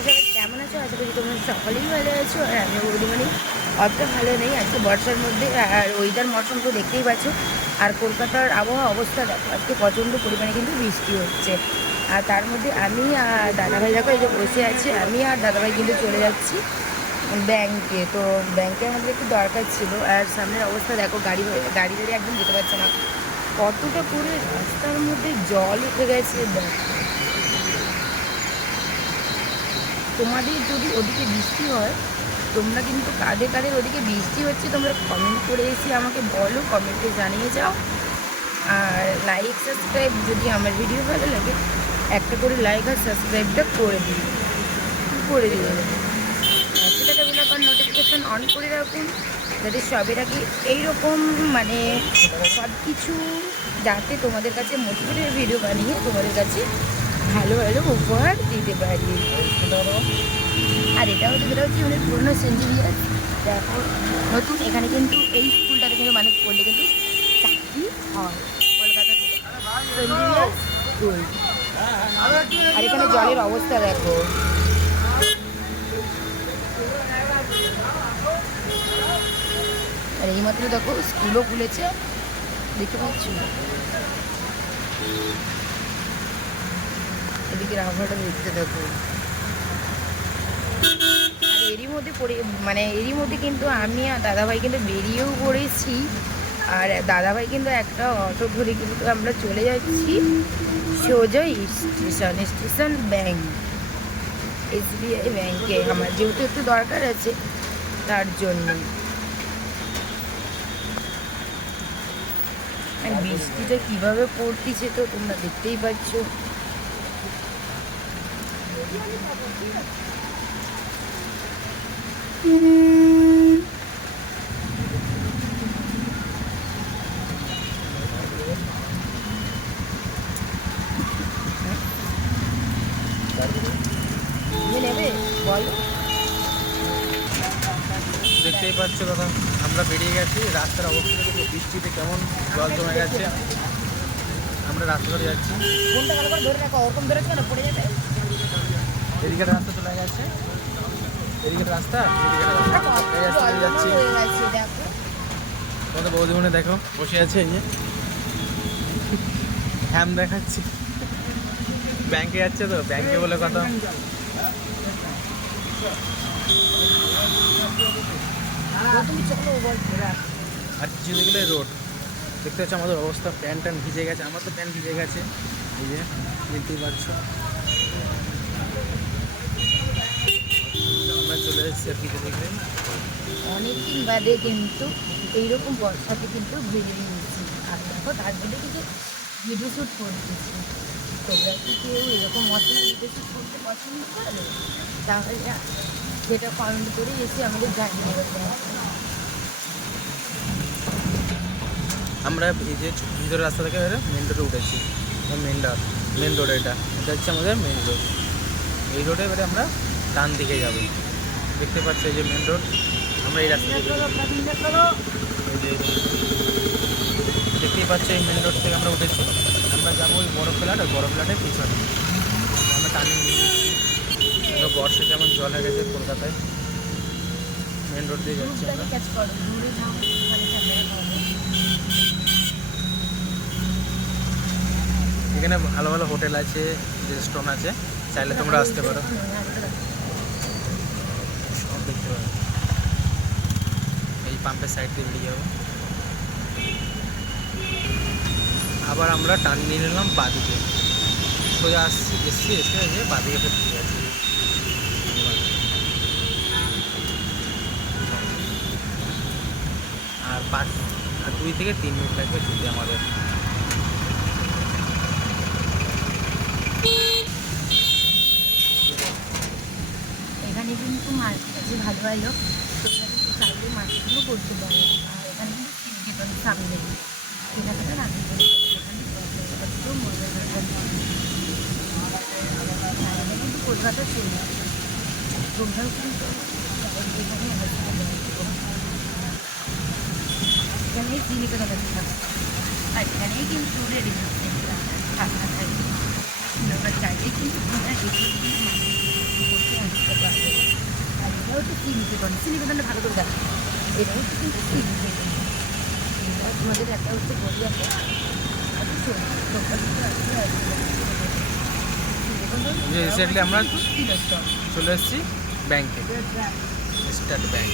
তোমরা সবাই কেমন আছো? আশা করি তোমরা সকলেই ভালো আছো আর আমিও বৌদিমণি অতটা ভালো নেই, আজকে বর্ষার মধ্যে আর ওয়েদার মৌসুম তো দেখতেই পাচ্ছ। আর কলকাতার আবহাওয়া অবস্থা দেখো, আজকে প্রচণ্ড পরিমাণে কিন্তু বৃষ্টি হচ্ছে। আর তার মধ্যে আমি আর দাদাভাই দেখো, এই যে বসে আছি, আমি আর দাদাভাই কিন্তু চলে যাচ্ছি ব্যাংকে। তো ব্যাংকে আমাদের একটু দরকার ছিল, আর সামনের অবস্থা দেখো, গাড়ি গাড়ি গাড়ি একদম যেতে পারছে না। কতটা করে রাস্তার মধ্যে জল উঠে গেছে, দেখো। তোমাদের যদি ওদিকে বৃষ্টি হয়, তোমরা কিন্তু কাদের কাদের ওদিকে বৃষ্টি হচ্ছে, তোমরা কমেন্ট করে এসে আমাকে বলো কমেন্টে জানিয়ে যাও। আর লাইক সাবস্ক্রাইব যদি আমার ভিডিও ভালো লাগে, একটা করে লাইক আর সাবস্ক্রাইবটা করে দিই করে দিও। সেটাকে বিলাকার নোটিফিকেশান অন করে রাখুন, যাতে সবের আগে এইরকম মানে সব কিছু যাতে তোমাদের কাছে মোটিভেটেড ভিডিও বানিয়ে তোমাদের কাছে ভালো ভালো উপহার দিতে পারি। আর এটা হচ্ছে যেটা হচ্ছে মানে পুরোনো সেঞ্চুরিয়ার দেখো, নতুন, এখানে কিন্তু এই স্কুলটাতে কিন্তু মানুষ পড়লে কিন্তু চাকরি হয়। কলকাতাতে সেঞ্চুরিয়ার স্কুল আর এখানে জলের অবস্থা দেখো। আর এইমাত্র দেখো, স্কুলও খুলেছে। দেখতে পাচ্ছ? এদিকে আবহাওয়াটা দেখতে দেখো। মধ্যে পড়ে মানে এরই মধ্যে কিন্তু আমি আর দাদাভাই কিন্তু বেরিয়েও পড়েছি। আর দাদাভাই কিন্তু একটা অটো ধরে কিন্তু আমরা চলে যাচ্ছি সোজা স্টেশন স্টেশন ব্যাংক, এসবিআই ব্যাংকে। আমার যেহেতু একটু দরকার আছে, তার জন্য। বৃষ্টিটা কীভাবে পড়তিছে তো তোমরা দেখতেই পাচ্ছ। দেখতেই পাচ্ছ দাদা আমরা বেরিয়ে গেছি। রাস্তার অবস্থা দেখো বৃষ্টিতে কেমন জল জমে গেছে। আমরা রাস্তা ধরে যাচ্ছি। এদিকে রাস্তা চলে গেছে। এদিকে রাস্তা এদিকে রাস্তা। যাচ্ছি। বৌদিমনে দেখো, বসে আছে এই যে। হ্যাম দেখাচ্ছি। ব্যাংকে যাচ্ছে তো, ব্যাংকে বলে কথা। আর দেখলে রোড। দেখতে পাচ্ছ আমাদের অবস্থা প্যান্ট ট্যান্ট ভিজে গেছে, আমার তো প্যান্ট ভিজে গেছে। এই যে, দেখতেই পাচ্ছ। অনেকদিন বাদে কিন্তু এইরকম বর্ষাতে কিন্তু বেরিয়ে নিয়েছি। আর দেখো তার মধ্যে কিন্তু ভিডিও শ্যুট করতেছি। তোমরা কি কেউ এরকম মশলা ভিডিও শ্যুট করতে পছন্দ করে? তাহলে সেটা কমেন্ট করে এসে আমাদের জানিয়ে দেবে। আমরা এই যে ভিতরের রাস্তা থেকে মেন রোডে উঠেছি। মেন রোড মেন রোড এটা। এটা হচ্ছে আমাদের মেন রোড এই রোডে এবারে আমরা ডান দিকে যাব। দেখতে পাচ্ছি এই যে মেন রোড আমরা এই রাস্তা দেখতেই পাচ্ছি এই মেন রোড থেকে আমরা উঠেছি। আমরা যাব ওই বড় ফ্ল্যাট আর বড় ফ্ল্যাটের পিছনে। আমরা নিয়ে বর্ষে যেমন জল হয়ে গেছে কলকাতায় মেন রোড দিয়ে যাচ্ছি এখানে ভালো ভালো হোটেল আছে রেস্টুরেন্ট আছে। চাইলে তোমরা আসতে পারো সব দেখতে পারো এই পাম্পের সাইড দিয়ে বেরিয়ে যাব। আবার আমরা টান নিয়ে নিলাম বাদিকে। সোজা আসছি, এসছি, এসে এসে বাদিকে ফের ফিরে যাচ্ছি। আর পাঁচ, আর দুই থেকে তিন মিনিট লাগবে যেতে আমাদের। এখানে কিন্তু আছে ভালো ভালো। চাইলে মার্কেটগুলো করতে পারো আর এখানে কিন্তু শিবগেটন সামনে। সেখানে তো রাখি করে কিন্তু কলকাতা চলে তোমরাও কিন্তু এখানে পারো এখানেই চিনিতে কথা থাকবে আর এখানেই কিন্তু রেডি হচ্ছে ঠান্ডা থাকবে আমরা চাইলে কিন্তু তোমরা এগুলো কিন্তু মার্কেট করতে আসতে হচ্ছে শ্রীনিকেতন ভালো করে দেখা। এটা হচ্ছে কিন্তু শ্রীনিকেতন তোমাদের একটা হচ্ছে গড়িয়াতে আছে। আমরা- চলে এসেছি ব্যাংকে স্টেট ব্যাংক